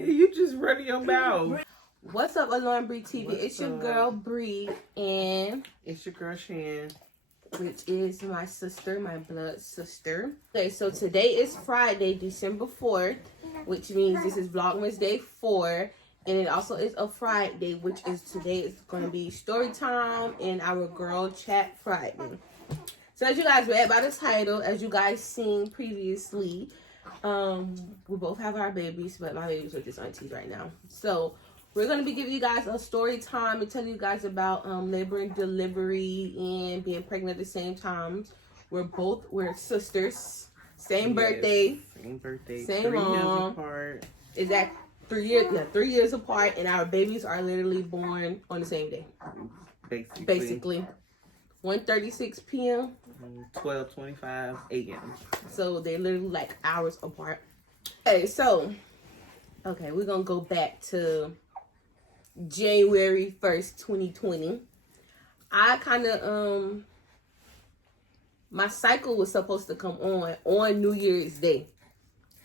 You just running your mouth. What's up, Alone Bree TV? It's your girl Bree, and it's your girl Shan, which is my sister, my blood sister. Okay, so today is Friday, December 4th, which means this is Vlogmas Day 4. And it also is a Friday, which is today is going to be story time and our girl chat Friday. So as you guys read by the title, as you guys seen previously, we both have our babies, but my babies are just aunties right now. So we're going to be giving you guys a story time and telling you guys about labor and delivery and being pregnant at the same time. We're sisters, same birthday, same 3 mom. years apart. Exactly. 3 years, yeah, 3 years apart, and our babies are literally born on the same day. Basically. 1:36 p.m. 12:25 a.m. So they're literally like hours apart. Hey, so we're gonna go back to January 1st, 2020. I kind of my cycle was supposed to come on New Year's Day.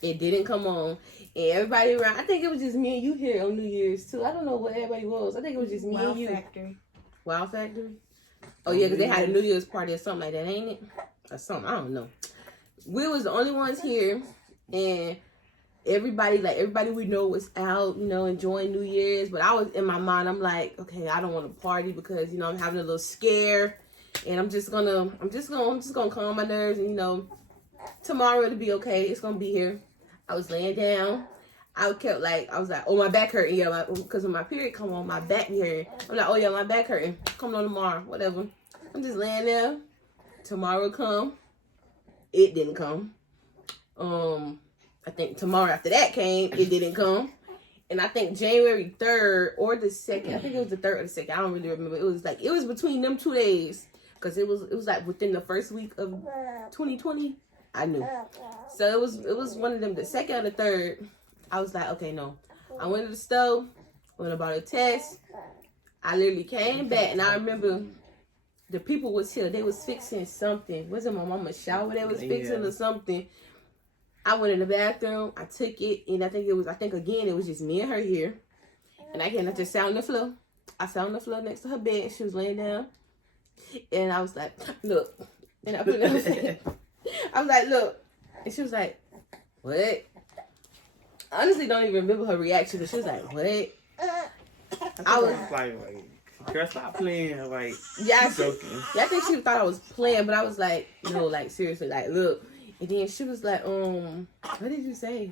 It didn't come on. And everybody around, I think it was just me and you here on New Year's too. I don't know what everybody was. I think it was just me and you. Wow Factory? Oh yeah, because they had a New Year's party or something like that, ain't it? Or something, I don't know. We was the only ones here, and everybody we know was out, enjoying New Year's. But I was in my mind, I'm like, okay, I don't want to party because, I'm having a little scare. And I'm just gonna calm my nerves, and tomorrow it'll be okay. It's gonna be here. I was laying down. I was like, oh, my back hurting. Yeah, because when my period come on, my back be hurting. I'm like, oh yeah, my back hurting. Come on tomorrow, whatever. I'm just laying there. Tomorrow come. It didn't come. I think tomorrow after that came. It didn't come. And I think January 3rd or the 2nd. I think it was the 3rd or the 2nd. I don't really remember. It was between them 2 days. Because it was like within the first week of 2020. I knew. So it was one of them, the 2nd or the 3rd. I was like, okay, no. I went to the store, went about a test. I literally came back, and I remember the people was here. They was fixing something. Was it my mama's shower they was fixing or something? I went in the bathroom. I took it, and I think again it was just me and her here. And I just sat on the floor. I sat on the floor next to her bed. She was laying down, and I was like, look. And I put it on. I was like, look. And she was like, what? I honestly don't even remember her reaction, but she was like, what? I was like, girl, stop playing. Like, yeah, joking. I think she thought I was playing, but I was like, no, like, seriously, like, look. And then she was like, what did you say?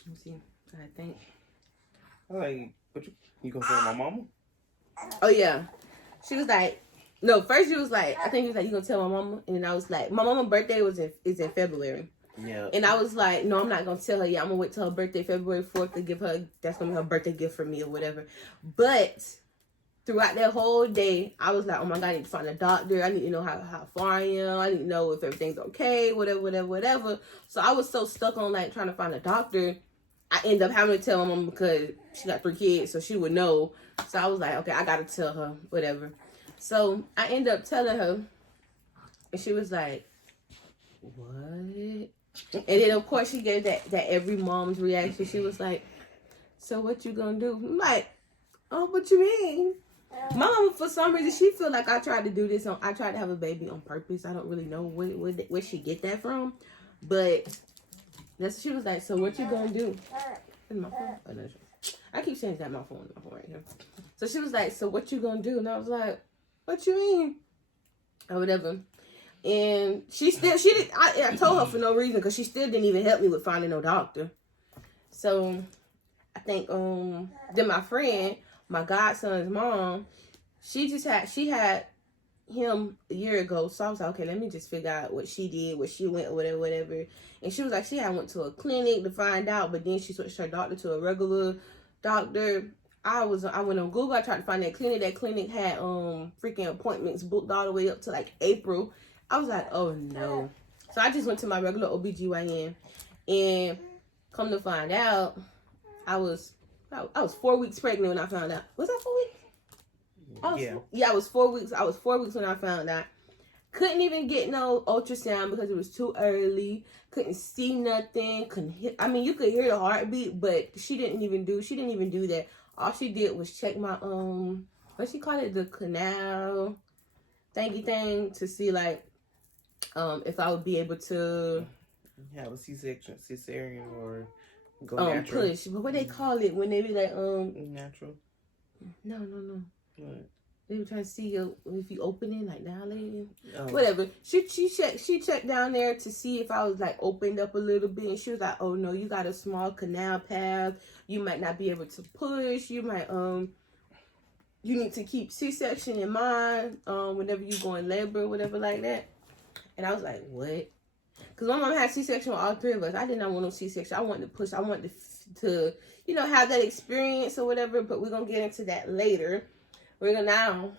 Let me see. I think. Like, you gonna tell my mama? Oh, yeah. She was like, no, first she was like, I think she was like, you gonna tell my mama? And then I was like, my mama's birthday is in February. Yeah. And I was like, no, I'm not gonna tell her yet. I'm gonna wait till her birthday, February 4th, to give her, that's gonna be her birthday gift for me or whatever. But throughout that whole day, I was like, oh my God, I need to find a doctor. I need to know how far I am. I need to know if everything's okay, whatever. So I was so stuck on like trying to find a doctor. I ended up having to tell my mom because she got 3 kids, so she would know. So I was like, okay, I gotta tell her, whatever. So I ended up telling her, and she was like, what? And then, of course, she gave that every mom's reaction. She was like, so what you gonna do? I'm like, oh, what you mean? My mama, for some reason, she feel like I tried to do this. I tried to have a baby on purpose. I don't really know where she get that from. But she was like, so what you gonna do? My phone? Oh, no, I keep saying that my phone right here. So she was like, so what you gonna do? And I was like, what you mean? Or whatever. And I told her for no reason because she still didn't even help me with finding no doctor. So I think then my friend, my godson's mom, she had him a year ago. So I was like, okay, let me just figure out what she did, where she went, or whatever. And she was like, she had went to a clinic to find out, but then she switched her doctor to a regular doctor. I went on Google. I tried to find that clinic. That clinic had freaking appointments booked all the way up to like April. I was like, oh no. So I just went to my regular OBGYN, and come to find out, I was 4 weeks pregnant when I found out. Was I 4 weeks? I was 4 weeks. I was 4 weeks when I found out. Couldn't even get no ultrasound because it was too early. Couldn't see nothing. Couldn't hear. I mean, you could hear the heartbeat, but she didn't even do that. All she did was check my what she called it, the canal thingy thing, to see like if I would be able to have a C-section, cesarean, or go natural. Push. But what they call it when they be like natural. No. What? They were trying to see if you open it, like dilating. Oh. Whatever. She checked down there to see if I was like opened up a little bit, and she was like, "Oh no, you got a small canal path. You might not be able to push. You might you need to keep C-section in mind whenever you go in labor or whatever like that." And I was like, "What?" Because my mom had C-section with all three of us. I did not want no C-section. I wanted to push. I wanted to have that experience or whatever. But we're gonna get into that later. We're gonna now.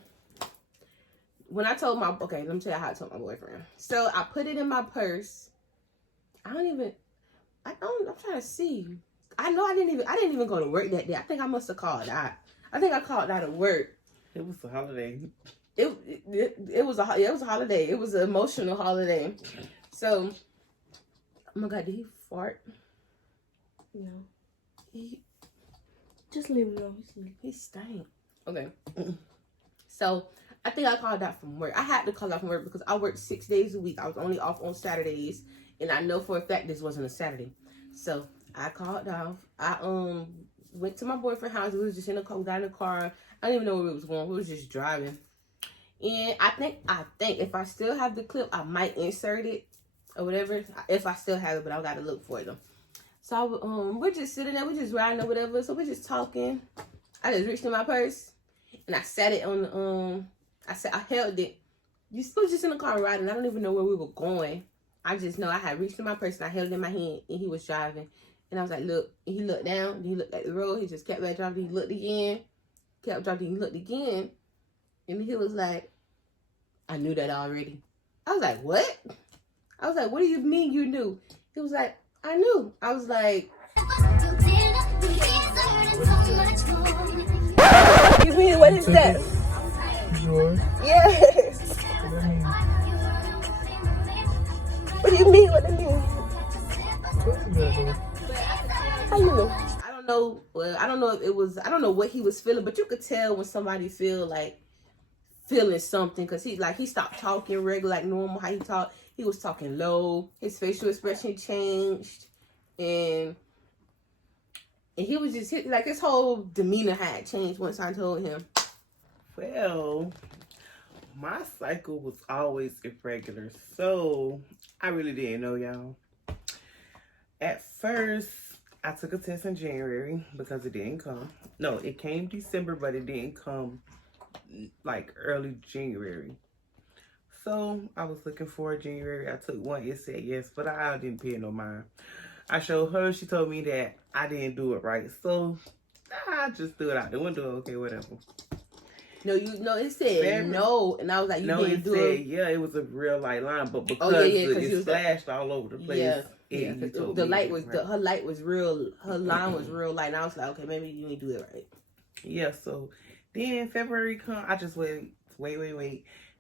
When I told let me tell you how I told my boyfriend. So I put it in my purse. I'm trying to see. I know I didn't even go to work that day. I think I must have called out. I think I called out of work. It was a holiday. It was a holiday. It was an emotional holiday. So, oh my God, did he fart? No. Just leave it alone. He stank. Okay. So, I think I called out from work. I had to call out from work because I worked 6 days a week. I was only off on Saturdays. And I know for a fact this wasn't a Saturday. So, I called off. I went to my boyfriend's house. We was just in the car. We got in the car. I didn't even know where we was going. We was just driving. And I think if I still have the clip, I might insert it or whatever. If I still have it, but I got to look for them. So, we're just sitting there. We're just riding or whatever. So, we're just talking. I just reached in my purse. And I sat it on I held it. You was just in the car riding. I don't even know where we were going. I just know I had reached in my purse and I held it in my hand and he was driving. And I was like, look. And he looked down. And he looked at the road. He just kept back driving. He looked again. Kept driving. He looked again. And he was like, I knew that already. I was like, what? I was like, what do you mean you knew? He was like, I knew. I was like, you mean, what is that? Yours? Yes. What do you mean? What do you mean? How you know? I don't know. Well, I don't know if it was. I don't know what he was feeling, but you could tell when somebody feeling something, because he stopped talking regular like normal. How he talked, he was talking low. His facial expression changed, and he was just like his whole demeanor had changed once I told him. Well, my cycle was always irregular, so I really didn't know, y'all. At first, I took a test in January because it didn't come. No, it came December, but it didn't come like early January. So I was looking for January. I took one. It said yes, but I didn't pay no mind. I showed her. She told me that I didn't do it right, so I just threw it out the window. Okay, whatever. No, it said no, and I was like, you didn't do it. Yeah, it was a real light line, but because it splashed all over the place. Yeah, the light was her light was real. Her line was real light, and I was like, okay, maybe you didn't do it right. Yeah, so then February come. I just wait.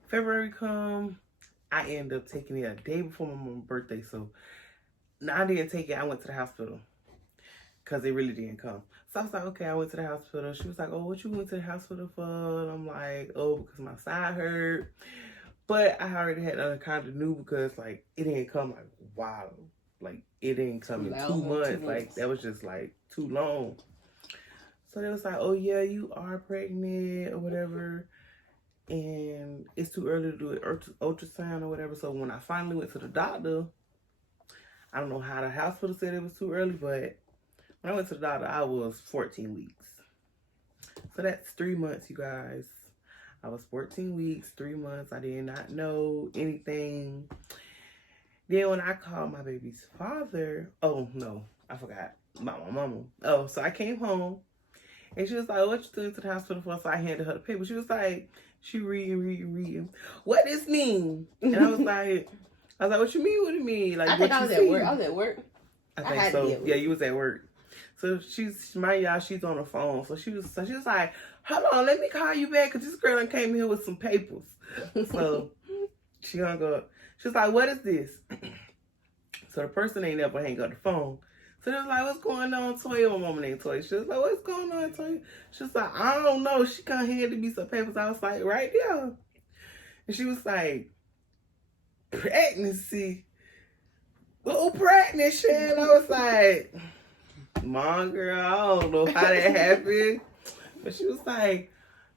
February come. I ended up taking it a day before my mom's birthday, so no, I didn't take it. I went to the hospital because it really didn't come. So I was like, okay, I went to the hospital. She was like, oh, what you went to the hospital for? And I'm like, oh, because my side hurt. But I already had kind of knew because, like, it didn't come, like, wow. Like, it didn't come in 2 months. Like, that was just, like, too long. So they was like, oh, yeah, you are pregnant or whatever. And it's too early to do an ultrasound or whatever. So when I finally went to the doctor, I don't know how the hospital said it was too early, but when I went to the doctor, I was 14 weeks. So that's 3 months, you guys. I was 14 weeks, 3 months. I did not know anything. Then when I called my baby's father, oh, no, I forgot about my mama. Oh, so I came home, and she was like, what you doing to the hospital for? So I handed her the paper. She was like, she reading. What this mean? And I was like, what you mean? What do you mean? Like, I think I was at work. I was at work. I think so. Yeah, you was at work. So she's on the phone. So she was like, hold on, let me call you back because this girl came here with some papers. So She hung up. She's like, what is this? So the person ain't never hang up the phone. So they was like, what's going on, Toya? My mama named Toya. She was like, what's going on, Toya? She was like, I don't know. She come handed me some papers. I was like, right there. And she was like, pregnancy. Oh, pregnant, and I was like, Mom, girl, I don't know how that happened. But she was like,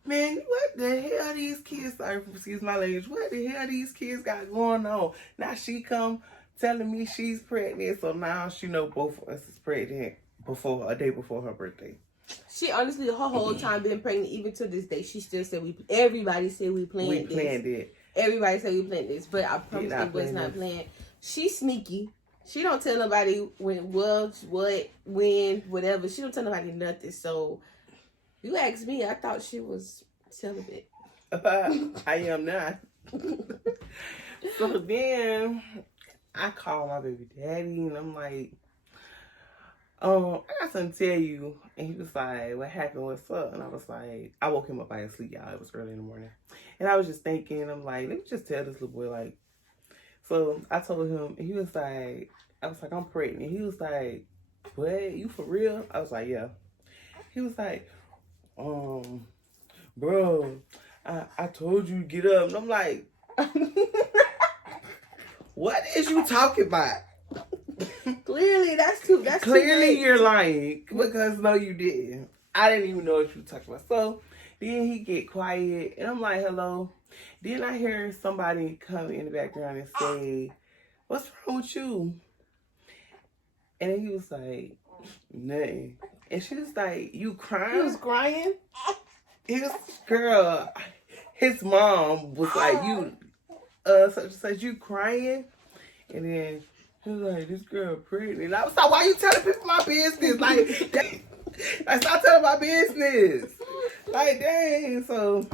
man, what the hell these kids, sorry, excuse my language, what the hell these kids got going on? Now she come telling me she's pregnant, so now she know both of us is pregnant a day before her birthday. She honestly, her whole time been pregnant, even to this day, she still said everybody said we planned it. Everybody said we planned this, but I promise it was not planned. She's sneaky. She don't tell nobody when, what, when, whatever. She don't tell nobody nothing. So, you asked me, I thought she was celibate. I am not. So then, I called my baby daddy, and I'm like, I got something to tell you. And he was like, what happened? What's up? And I was like, I woke him up by his sleep, y'all. It was early in the morning. And I was just thinking, I'm like, let me just tell this little boy, like, so I told him, and he was like, I was like, I'm pregnant. He was like, what? You for real? I was like, yeah. He was like, bro, I told you to get up. And I'm like, what is you talking about? Clearly, that's Clearly you're lying, because no, you didn't. I didn't even know what you were talking about. So then he get quiet, and I'm like, hello. Then I hear somebody come in the background and say, what's wrong with you? And then he was like, nothing. And she was like, you crying? He was crying? Girl, his mom was like, you, such you crying? And then he was like, this girl pregnant. And I was like, why you telling people my business? Like, stop telling my business. Like, dang. So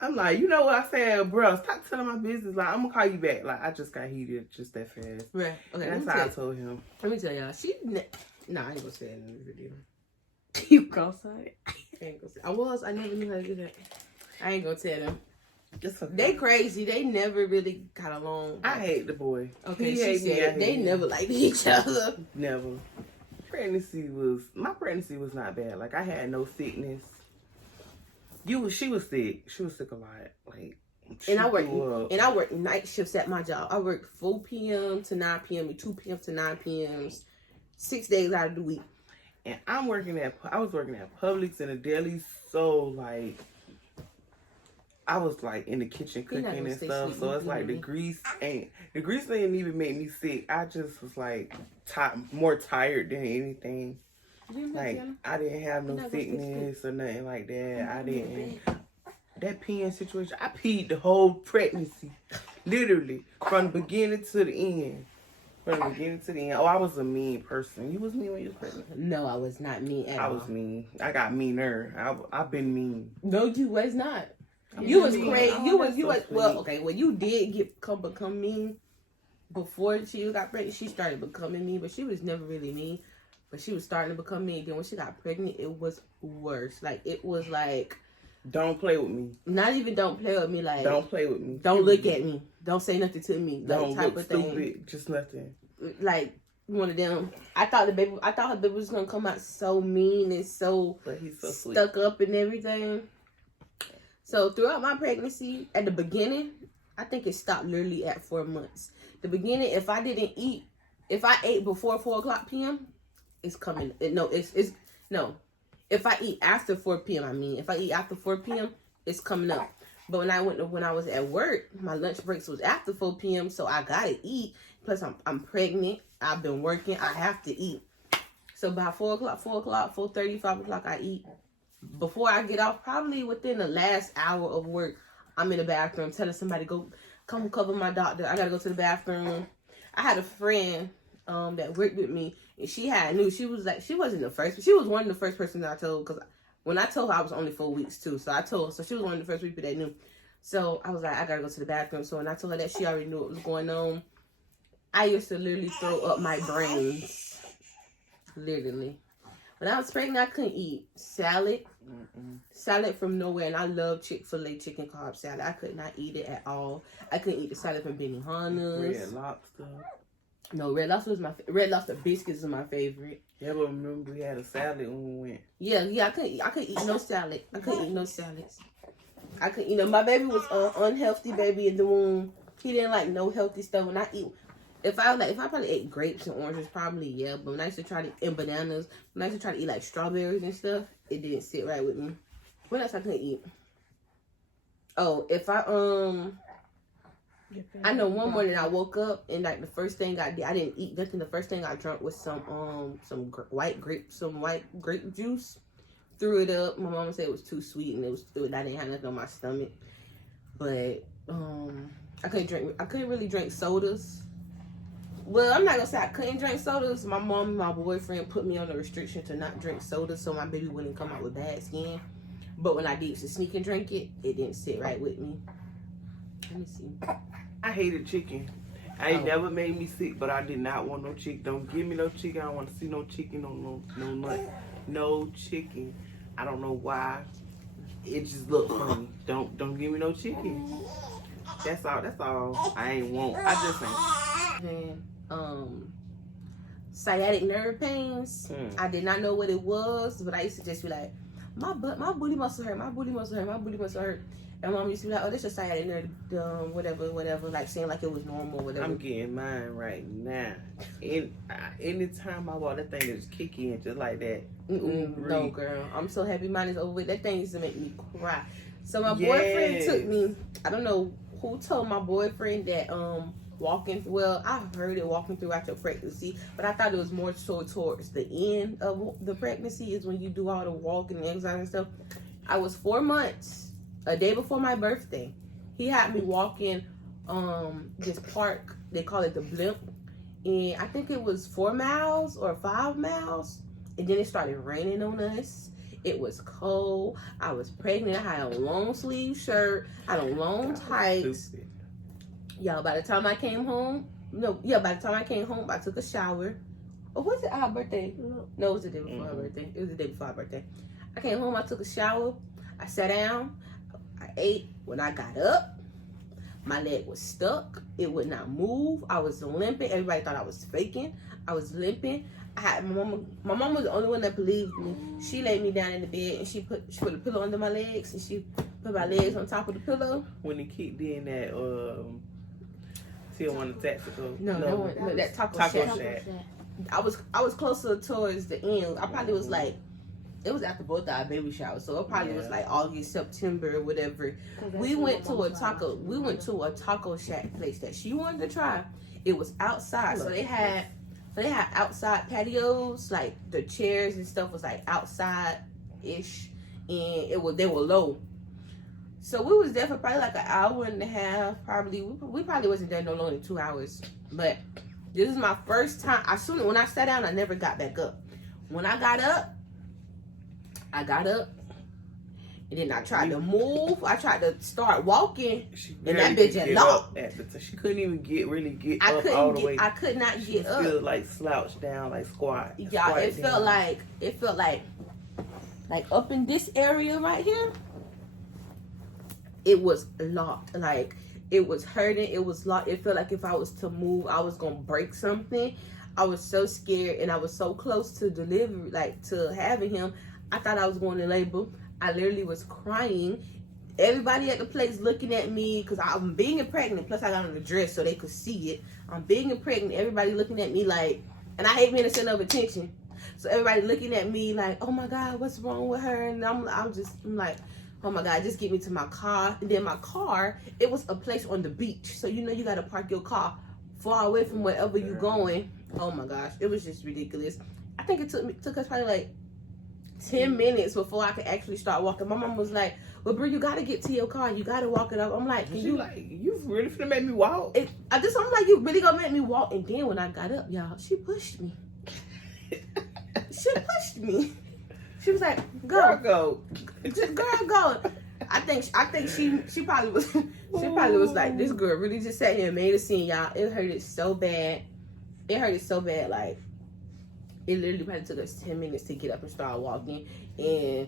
I'm like, you know what I said, bro, stop telling my business. Like, I'm gonna call you back. Like, I just got heated just that fast. Right. Okay. That's how I told him. Let me tell y'all. Nah, I ain't gonna say it in the video. You gonna say it? I ain't gonna say it. I never knew how to do that. I ain't gonna tell them. Okay. They crazy. They never really got along. I hate the boy. Okay, she said they never liked each other. Never. My pregnancy was not bad. Like, I had no sickness. She was sick. She was sick a lot. Like, and I worked night shifts at my job. I worked 4 p.m. to 9 p.m. and 2 p.m. to 9 p.m. 6 days out of the week. And I was working at Publix in a deli, so like I was like in the kitchen cooking and stuff. So it's like the grease didn't even make me sick. I just was like more tired than anything. Like, I didn't have no sickness or nothing like that. I didn't. That peeing situation, I peed the whole pregnancy. Literally. From the beginning to the end. Oh, I was a mean person. You was mean when you was pregnant? No, I was not mean at all. I was mean. I got meaner. I've been mean. No, you was not. You was crazy. You was well, okay, when you did become mean before she got pregnant, she started becoming mean, but she was never really mean. But she was starting to become mean. Then when she got pregnant, it was worse. Like, it was like, don't play with me. Not even don't play with me. Like, don't play with me. Don't look at me. Don't say nothing to me. Like, don't type look of stupid. Thing. Just nothing. Like, one of them. I thought her baby was gonna come out so mean and so, but he's so sweet. Stuck up and everything. So throughout my pregnancy, at the beginning, I think it stopped literally at 4 months. The beginning, if I ate before 4:00 p.m., it's coming. No. If I eat after 4 p.m., if I eat after 4 p.m., it's coming up. But when I was at work, my lunch breaks was after 4 p.m., so I gotta eat. Plus, I'm pregnant. I've been working. I have to eat. So by 4:00, 4:30, 5 o'clock, I eat. Before I get off, probably within the last hour of work, I'm in the bathroom telling somebody, come cover my doctor. I gotta go to the bathroom. I had a friend that worked with me, and she was wasn't the first, but she was one of the first persons I told, because when I told her, I was only 4 weeks too. So I told her, so she was one of the first people that knew. So I was like, I gotta go to the bathroom. So when I told her that, she already knew what was going on. I used to literally throw up my brains. Literally. When I was pregnant, I couldn't eat salad. Salad from nowhere, and I love Chick-fil-A chicken carb salad. I could not eat it at all. I couldn't eat the salad from Benihana's. Red Lobster. No, Red Lobster was Red Lobster biscuits are my favorite. Yeah, but remember we had a salad when we went. Yeah, I couldn't eat no salad. I couldn't eat no salads. I couldn't, my baby was unhealthy baby in the womb. He didn't like no healthy stuff. When I eat, if I probably ate grapes and oranges, probably yeah. But when I used to try to and bananas, when I used to try to eat like strawberries and stuff, it didn't sit right with me. What else I couldn't eat? Oh, if I know one morning I woke up and like the first thing I did, I didn't eat nothing. The first thing I drank was some white grape juice. Threw it up. My mama said it was too sweet and I didn't have nothing on my stomach. But I couldn't really drink sodas. Well, I'm not gonna say I couldn't drink sodas. My mom and my boyfriend put me on a restriction to not drink sodas so my baby wouldn't come out with bad skin. But when I did to sneak and drink it, it didn't sit right with me. Let me see. I hated chicken. It never made me sick, but I did not want no chicken. Don't give me no chicken. I don't want to see no chicken, no nut, no chicken. I don't know why. It just looked funny. Don't give me no chicken. That's all. I ain't want. I just ain't. And sciatic nerve pains. I did not know what it was, but I used to just be like, my booty muscle hurt. My booty muscle hurt. And mom used to be like, oh, this is sciatic nerve, whatever, like saying like it was normal, whatever. I'm getting mine right now. Anytime my ball, that thing just kick in just like that. No, girl. I'm so happy mine is over with. That thing used to make me cry. So my boyfriend took me, I don't know who told my boyfriend that I heard it walking throughout your pregnancy, but I thought it was more so towards the end of the pregnancy is when you do all the walking and exercise and stuff. I was 4 months. A day before my birthday, he had me walking this park. They call it the Blimp, and I think it was 4 miles or 5 miles. And then it started raining on us. It was cold. I was pregnant. I had a long sleeve shirt. I had on long tights. Y'all, by the time I came home, I took a shower. Oh, was it our birthday? No, it was the day before our birthday. It was the day before our birthday. I came home. I took a shower. I sat down. I ate. When I got up, my leg was stuck. It would not move. I was limping. Everybody thought I was faking. I was limping. My mom was the only one that believed me. She laid me down in the bed and she put a pillow under my legs and she put my legs on top of the pillow. When it kicked in that Tijuana Tactical. No, that Taco Shack. I was closer towards the end. I probably was like, it was after both our baby showers, so it probably was like August, September, whatever. We went to a taco shack place that she wanted to try. It was outside, so they had outside patios, like the chairs and stuff was like outside-ish, and they were low. So we was there for probably like an hour and a half. Probably we probably wasn't there no longer than 2 hours. But this is my first time. When I sat down, I never got back up. When I got up, and then I tried to move. I tried to start walking, and that bitch had locked. She couldn't even get up all the way. I could not get up. She like slouched down, like squat. Yeah, it felt like up in this area right here. It was locked. Like it was hurting. It was locked. It felt like if I was to move, I was gonna break something. I was so scared, and I was so close to delivery, like to having him. I thought I was going to labor. I literally was crying. Everybody at the place looking at me because I'm being pregnant. Plus, I got on a dress so they could see it. I'm being pregnant. Everybody looking at me like, and I hate being a center of attention. So everybody looking at me like, oh my God, what's wrong with her? And I'm like, oh my God, just get me to my car. And then my car, it was a place on the beach. So you got to park your car far away from wherever you're going. Oh my gosh, it was just ridiculous. I think it took us probably like 10 minutes before I could actually start walking. My mom was like, well, bro, you got to get to your car. You got to walk it up. I'm like, you really finna make me walk? I'm like, you really gonna make me walk? And then when I got up, y'all, she pushed me. She pushed me. She was like, go. Just go. I think she probably was like, this girl really just sat here and made a scene, y'all. It hurted so bad. Like, It literally probably took us 10 minutes to get up and start walking. And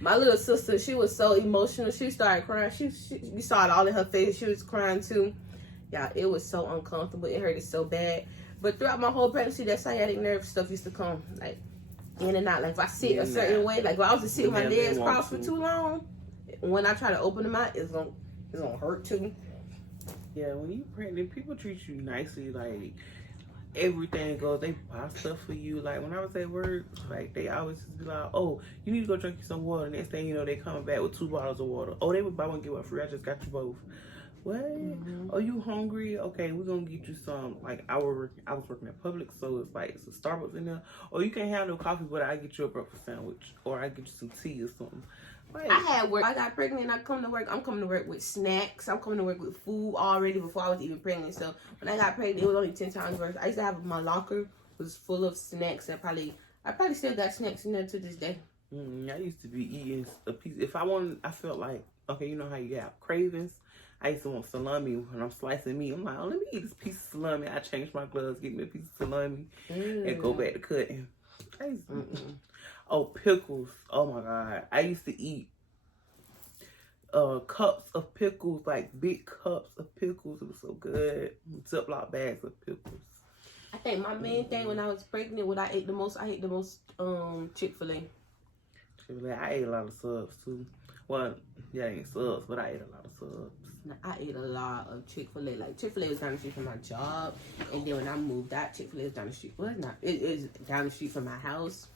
my little sister, she was so emotional. She started crying. You saw it all in her face. She was crying too. Yeah, it was so uncomfortable. It hurted so bad. But throughout my whole pregnancy, that sciatic nerve stuff used to come like in and out. Like if I sit a certain way, like if I was to sit with my legs crossed for too long, when I try to open them out, it's gonna hurt too. Yeah, when you pregnant, people treat you nicely. Like everything goes. They buy stuff for you. Like when I was at work, like they always just be like, "Oh, you need to go drink you some water." Next thing you know, they coming back with 2 bottles of water. Oh, they would buy one get one free. I just got you both. What? Are you hungry? Okay, we're gonna get you some. Like I was working at Publix, so it's like it's a Starbucks in there. Or you can't have no coffee, but I get you a breakfast sandwich, or I get you some tea or something. Like, I had work. I got pregnant and I come to work. I'm coming to work with snacks. I'm coming to work with food already before I was even pregnant. So when I got pregnant, it was only 10 times worse. I used to have my locker was full of snacks. I probably still got snacks in there to this day. I used to be eating a piece. If I wanted, I felt like, okay, you know how you have cravings? I used to want salami when I'm slicing meat. I'm like, oh, let me eat this piece of salami. I changed my gloves, get me a piece of salami, and go back to cutting. Oh, pickles. Oh, my God. I used to eat cups of pickles, like big cups of pickles. It was so good. Ziploc bags of pickles. I think my main thing when I was pregnant, what I ate the most Chick-fil-A. Chick-fil-A. I ate a lot of subs, too. Well, yeah, ain't subs, but I ate a lot of subs. I ate a lot of Chick-fil-A. Like, Chick-fil-A was down the street from my job. And then when I moved out, Chick-fil-A was down the street. Well, it's not. It is down the street from my house.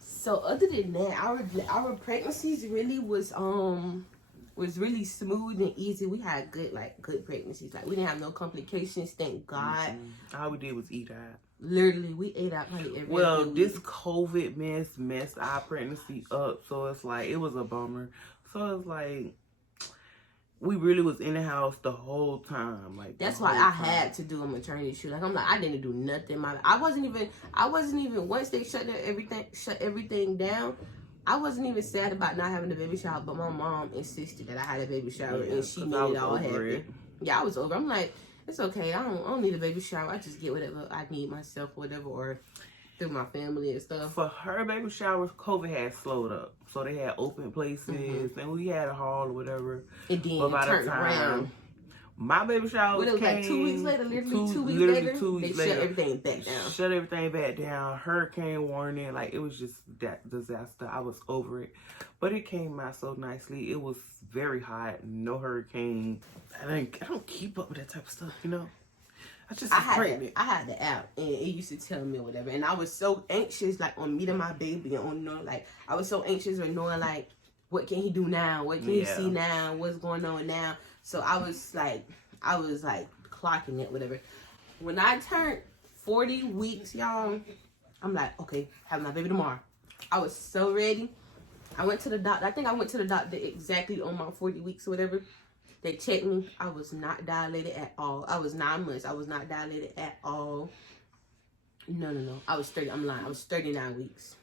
So, other than that, our pregnancies really was really smooth and easy. We had good pregnancies. Like, we didn't have no complications, thank God. All we did was eat out. Literally, we ate out probably every Well, week. this COVID messed our pregnancy up. So, it's like, it was a bummer. So, it's like, we really was in the house the whole time. Like that's why I had to do a maternity shoot. Like I'm like, I didn't do nothing. I wasn't even once they shut everything down. I wasn't even sad about not having a baby shower, but my mom insisted that I had a baby shower, and she made it all happen. Yeah, I was over. I'm like, it's okay. I don't need a baby shower. I just get whatever I need myself, or whatever, or through my family and stuff. For her baby showers, COVID had slowed up, so they had open places, and we had a hall or whatever. And then it turned around. My baby shower was like 2 weeks later. Literally 2 weeks later, 2 weeks later, shut everything back down. Shut everything back down. Hurricane warning. Like, it was just that disaster. I was over it. But it came out so nicely. It was very hot. No hurricane. I don't keep up with that type of stuff, you know? I had the app, and it used to tell me or whatever. And I was so anxious, like, on meeting my baby. And on knowing, like, I was so anxious on knowing, like, what can he do now? What can he see now? What's going on now? So I was like clocking it, whatever. When I turned 40 weeks, y'all, I'm like, okay, have my baby tomorrow. I was so ready. I went to the doctor. I think I went to the doctor exactly on my 40 weeks or whatever. They checked me. I was not dilated at all. I was 9 months. I was not dilated at all. No. I was 30. I'm lying. I was 39 weeks.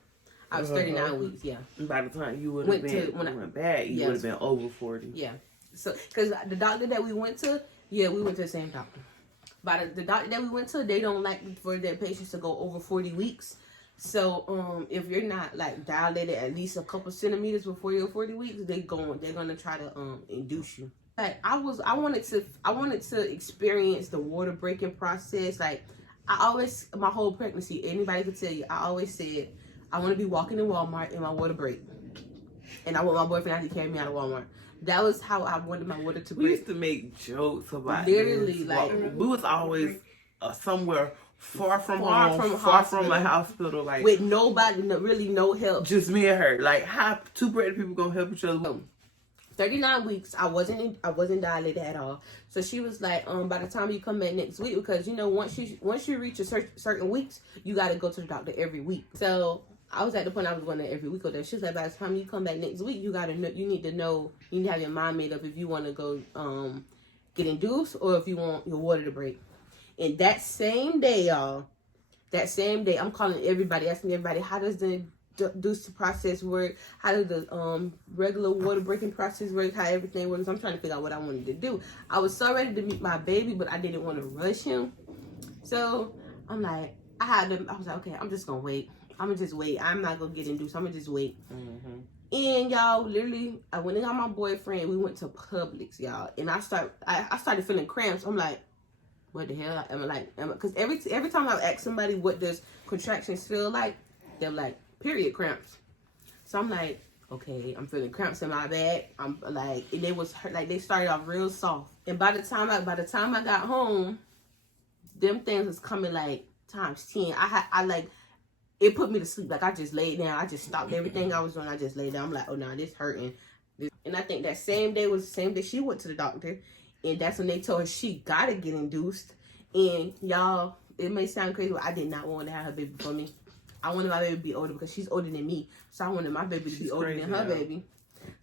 I was 39 weeks, yeah. By the time you would have went back, you would have been over 40. Yeah. So, because the doctor that we went to, we went to the same doctor. But the doctor that we went to, they don't like for their patients to go over 40 weeks. So, if you're not like dilated at least a couple centimeters before your 40 weeks, they're gonna try to induce you. Like I wanted to experience the water breaking process. Like my whole pregnancy, anybody could tell you, I always said I want to be walking in Walmart and my water break, and I want my boyfriend to carry me out of Walmart. That was how I wanted my water to break. We used to make jokes about literally this. Like we was always somewhere far from home, far from a hospital, like with nobody, really no help. Just me and her. Like how two pregnant people gonna help each other? 39 weeks, I wasn't dilated at all. So she was like, by the time you come back next week, because you know once you reach a certain weeks, you got to go to the doctor every week. So I was at the point I was going there every week or there. She was like, by the time you come back next week, you need to have your mind made up if you want to go get induced or if you want your water to break. And that same day, y'all, I'm calling everybody, asking everybody, how does the induced process work? How does the regular water breaking process work? How everything works? I'm trying to figure out what I wanted to do. I was so ready to meet my baby, but I didn't want to rush him. So I'm like, I was like, okay, I'm just gonna wait. I'm gonna just wait. I'm not gonna get induced. I'm gonna just wait. Mm-hmm. And y'all, literally, I went and got my boyfriend. We went to Publix, y'all, and I started feeling cramps. I'm like, what the hell? Because every time I ask somebody what does contractions feel like, they're like period cramps. So I'm like, okay, I'm feeling cramps in my back. I'm like, and they started off real soft. And by the time I got home, them things was coming like times 10. It put me to sleep. Like I just laid down. I just stopped everything I was doing. I just laid down. I'm like, oh no, this hurting. And I think that same day was the same day she went to the doctor. And that's when they told her she gotta get induced. And y'all, it may sound crazy, but I did not want to have her baby before me. I wanted my baby to be older because she's older than me. So I wanted my baby to be older than her baby.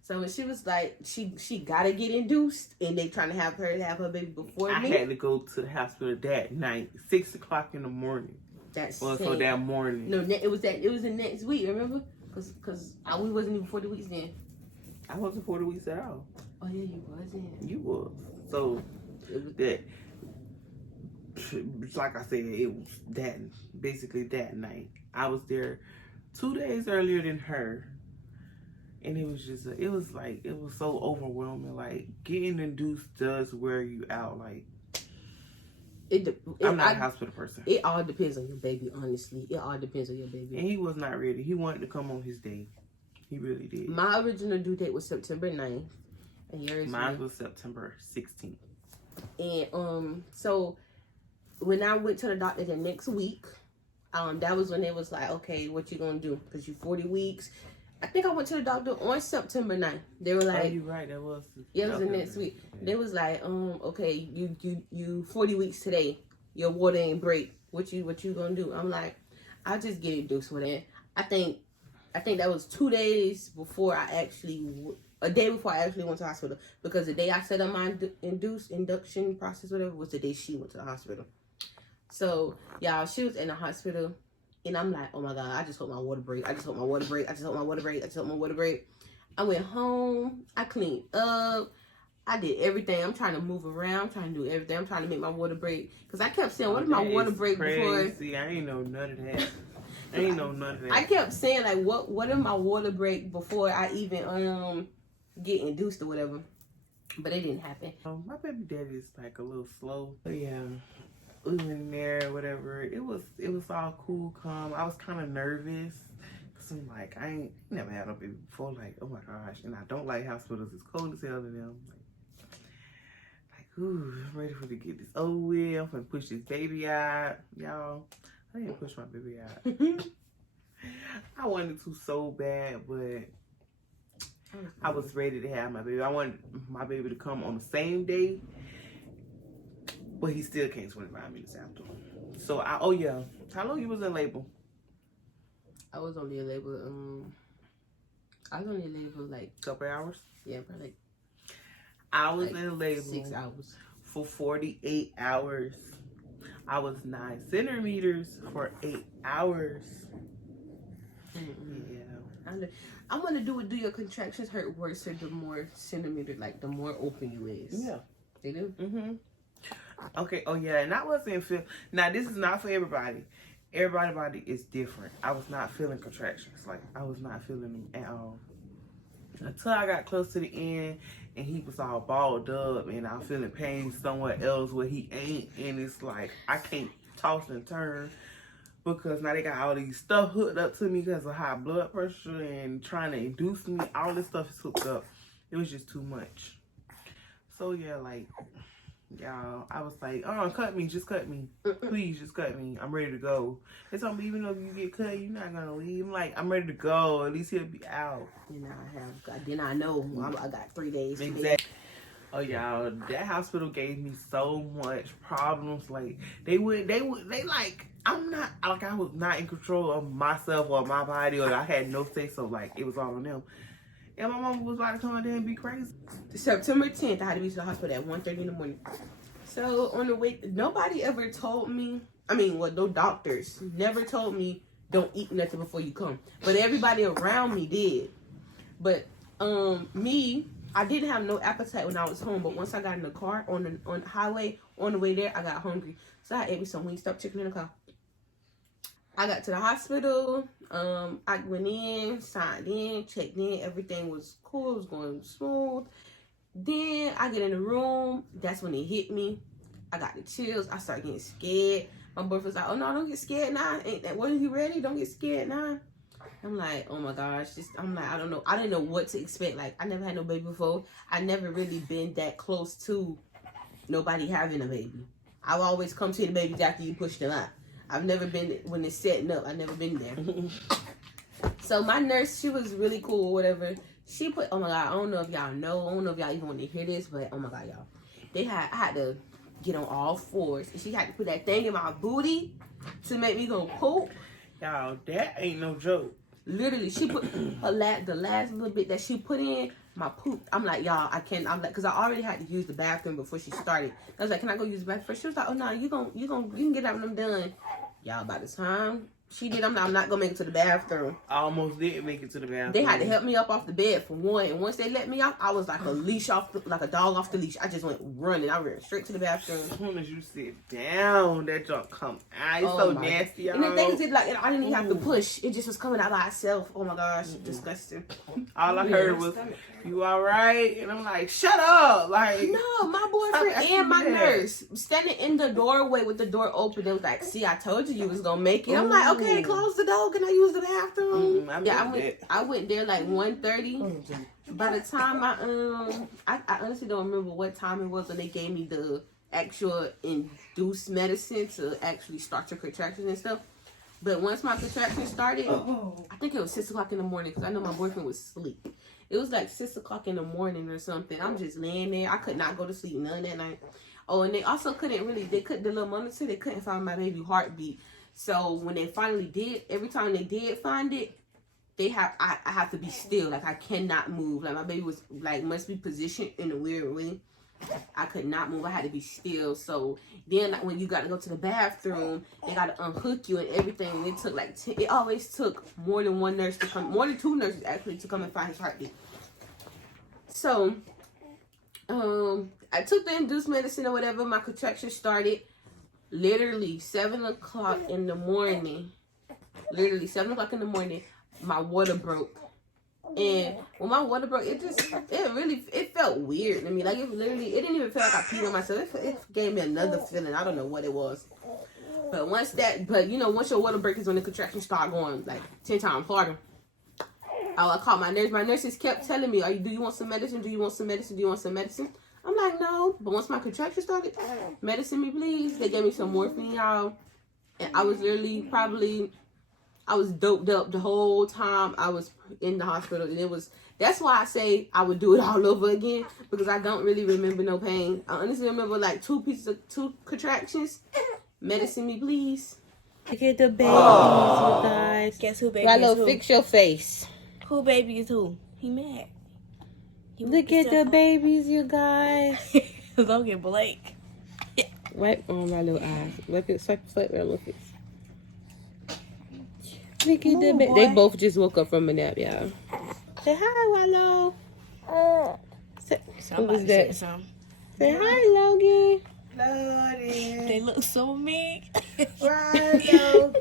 So when she was like, she gotta get induced, and they trying to have her baby before me. I had to go to the hospital that night, 6 o'clock in the morning. So that morning. No, it was the next week. Remember? Because we wasn't even 40 weeks then. I wasn't 40 weeks at all. Oh yeah, you wasn't. You was. So that, like I said, it was basically that night. I was there 2 days earlier than her, and it was so overwhelming. Like getting induced does wear you out. Like I'm not a hospital person. It all depends on your baby, honestly. It all depends on your baby. And he was not ready. He wanted to come on his day. He really did. My original due date was September 9th. And yours was September 16th. And so when I went to the doctor the next week, that was when they was like, okay, what you gonna do? Because you 40 weeks. I think I went to the doctor on September 9th. They were like, oh, you're right. That was. Yeah, it was the next week. They was like, okay, you 40 weeks today. Your water ain't break. What you gonna do? I'm like, I'll just get induced with it. I think that was 2 days before a day before I actually went to the hospital, because the day I set up my induction process, whatever, was the day she went to the hospital. So y'all, she was in the hospital. And I'm like, oh my God, I just hope my water break. I just hope my water break. I just hope my water break. I just hope my water break. I went home. I cleaned up. I did everything. I'm trying to move around. I'm trying to do everything. I'm trying to make my water break. Because I kept saying, what if my water break before? See, I ain't know none of that. I kept saying, like, what if my water break before I even get induced or whatever? But it didn't happen. My baby daddy is like a little slow. But yeah. We went in there, whatever. It was all cool, calm. I was kind of nervous because I'm like, I ain't never had a baby before. Like, oh my gosh, and I don't like hospitals. It's cold as hell in them. Like, ooh, I'm ready for to get this over with. I'm gonna push this baby out, y'all. I didn't push my baby out. I wanted to so bad, but I was ready to have my baby. I wanted my baby to come on the same day. But he still came 25 minutes after. So, how long you was in labor? I was only in labor, like... A couple hours? Yeah, probably. I was in labor 6 hours. For 48 hours. I was 9 centimeters for 8 hours. Mm-hmm. Yeah. I want to do your contractions hurt worse the more centimeter, like the more open you is. Yeah. They do? Mm-hmm. Okay, oh yeah, and I wasn't feeling, now this is not for everybody. Everybody's body is different. I was not feeling contractions. Like, I was not feeling them at all. Until I got close to the end, and he was all balled up, and I'm feeling pain somewhere else where he ain't, and it's like, I can't toss and turn, because now they got all these stuff hooked up to me because of high blood pressure, and trying to induce me. All this stuff is hooked up. It was just too much. So yeah, like... Y'all, I was like, oh, cut me, just cut me. Please, just cut me. I'm ready to go. They told me, even though you get cut, you're not going to leave. I'm like, I'm ready to go. At least he'll be out. Then I know I got 3 days. Exactly. Oh, y'all, that hospital gave me so much problems. Like, they like, I was not in control of myself or my body, or I had no say, so like, it was all on them. And my mom was about to come in there and be crazy. September 10th, I had to be to the hospital at 1:30 in the morning. So on the way, nobody ever told me, no doctors never told me don't eat nothing before you come. But everybody around me did. But me, I didn't have no appetite when I was home. But once I got in the car on the highway, on the way there, I got hungry. So I ate me some Wingstop chicken in the car. I got to the hospital. I went in, signed in, checked in. Everything was cool. It was going smooth. Then I get in the room. That's when it hit me. I got the chills. I started getting scared. My boyfriend's like, "Oh no, don't get scared now. Ain't that? Wasn't you ready? Don't get scared now." I'm like, oh my gosh. I'm like, I don't know. I didn't know what to expect. Like, I never had no baby before. I never really been that close to nobody having a baby. I've always come to the babies after you push them out. I've never been when it's setting up. I've never been there. So my nurse, she was really cool or whatever. She put, oh my God, I don't know if y'all know. I don't know if y'all even want to hear this, but oh my God, y'all. I had to get on all fours. And she had to put that thing in my booty to make me go poop. Y'all, that ain't no joke. Literally, she put the last little bit that she put in my poop. I'm like, y'all, I'm like, because I already had to use the bathroom before she started. I was like, can I go use the bathroom first? She was like, oh no, you can get out when I'm done. Y'all, by the time she did, I'm not gonna make it to the bathroom. I almost didn't make it to the bathroom. They had to help me up off the bed for one, and once they let me out, I was like like a dog off the leash. I just went running. I ran straight to the bathroom. As soon as you sit down, that junk come out. It's so nasty, y'all. And the thing is, like, I didn't even have to push. It just was coming out by itself. Oh my gosh, disgusting. All I heard was, "You all right?" And I'm like, "Shut up!" Like, no, my boyfriend and my nurse standing in the doorway with the door open. They was like, "See, I told you was gonna make it." I'm like, "Okay, close the door. Can I use the bathroom?" I went there like 1:30. By the time I honestly don't remember what time it was when they gave me the actual induced medicine to actually start your contractions and stuff. But once my contractions started, I think it was 6 o'clock in the morning because I know my boyfriend was asleep. It was like 6 o'clock in the morning or something. I'm just laying there. I could not go to sleep none that night. Oh, and they also the little monitor, they couldn't find my baby heartbeat. So when they finally did, every time they did find it, I have to be still. Like, I cannot move. Like, my baby was like must be positioned in a weird way. I could not move. I had to be still. So then, like, when you got to go to the bathroom, they got to unhook you and everything. And it took like it always took more than one nurse to come, more than two nurses actually to come and find his heartbeat. So, I took the induced medicine or whatever. My contractions started literally 7 o'clock in the morning. Literally 7 o'clock in the morning. My water broke. And when my water broke, it felt weird to me. Like, it didn't even feel like I peed on myself. It gave me another feeling. I don't know what it was. But once your water breaks is when the contractions start going like 10 times harder. I called my nurse. My nurses kept telling me, do you want some medicine? Do you want some medicine? Do you want some medicine? I'm like, no. But once my contractions started, medicine me please. They gave me some morphine, y'all. And I was literally I was doped up the whole time I was in the hospital. And that's why I say I would do it all over again, because I don't really remember no pain. I honestly remember like two contractions. Medicine me, please. Look at the babies, you guys. Guess who baby is who? Fix your face. Who baby is who? He mad. Look at the babies, you guys. Look at Blake. Wipe on my little eyes. Swipe my little face. Look at the baby. They both just woke up from a nap, y'all. Say hi, Wallow. Who was that? Say hi, Logan. Loaded. They look so mean. Wallow.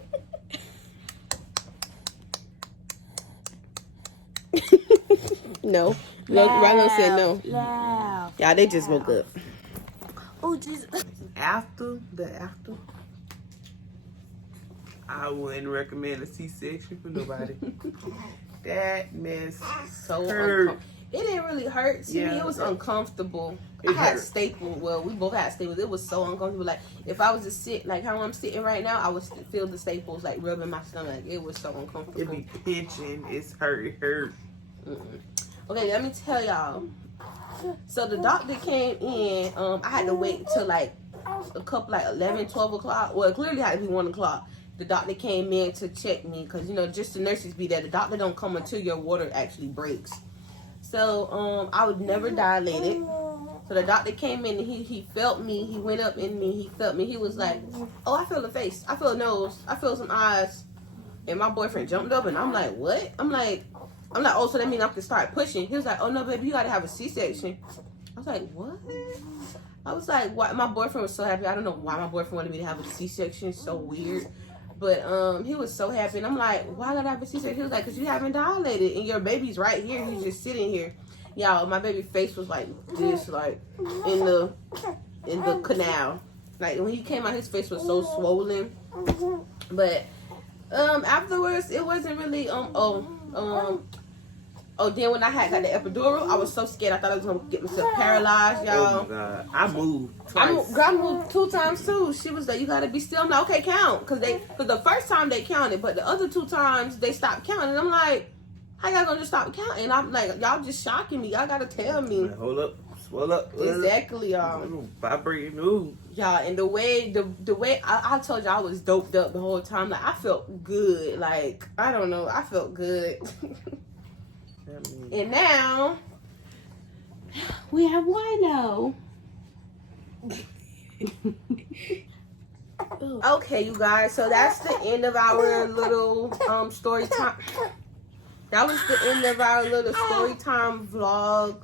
No. Wallow said no. Loud. Yeah, they just woke up. Oh, Jesus. After, I wouldn't recommend a C-section for nobody. That mess So hurt. It didn't really hurt to me. It was uncomfortable. I had staples. Well, we both had staples. It was so uncomfortable. Like, if I was to sit, like how I'm sitting right now, I would feel the staples, like, rubbing my stomach. It was so uncomfortable. It be pinching. It's hurt. It hurt. Okay, let me tell y'all. So the doctor came in. I had to wait till like a couple, like 11, 12 o'clock. Well, it clearly had to be 1 o'clock. The doctor came in to check me because, just the nurses be there. The doctor don't come until your water actually breaks. So I was never dilated. So the doctor came in and he felt me. He went up in me. He felt me. He was like, "Oh, I feel the face. I feel a nose. I feel some eyes." And my boyfriend jumped up and I'm like, "What?" I'm like, "Oh, so that means I can start pushing." He was like, "Oh no, baby, you gotta have a C-section." I was like, "What?" I was like, "Why?" My boyfriend was so happy. I don't know why my boyfriend wanted me to have a C-section. So weird. But he was so happy, and I'm like, why did I have a C-section? He was like, cause you haven't dilated, and your baby's right here. He's just sitting here. Y'all, my baby face was like this, like in the canal. Like when he came out, his face was so swollen. But afterwards, it wasn't really then when I had got the epidural, I was so scared. I thought I was gonna get myself paralyzed, y'all. Oh my God, I moved twice. I moved 2 times too. She was like, "You gotta be still." I'm like, "Okay, count," because the first time they counted, but the other 2 times they stopped counting. I'm like, "How y'all gonna just stop counting?" I'm like, "Y'all just shocking me. Y'all gotta tell me." Like, hold up, swell up. Exactly, y'all. Vibrating, ooh. Y'all, and the way I told y'all I was doped up the whole time. Like I felt good. Like I don't know, I felt good. And now we have Wino. Okay, you guys. So that's the end of our little story time. That was the end of our little story time vlog.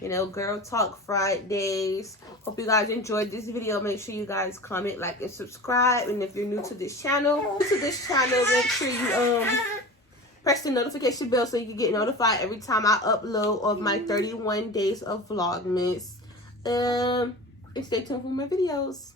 You know, Girl Talk Fridays. Hope you guys enjoyed this video. Make sure you guys comment, like, and subscribe. And if you're new to this channel, make sure you press the notification bell so you can get notified every time I upload of my 31 days of Vlogmas. And stay tuned for more videos.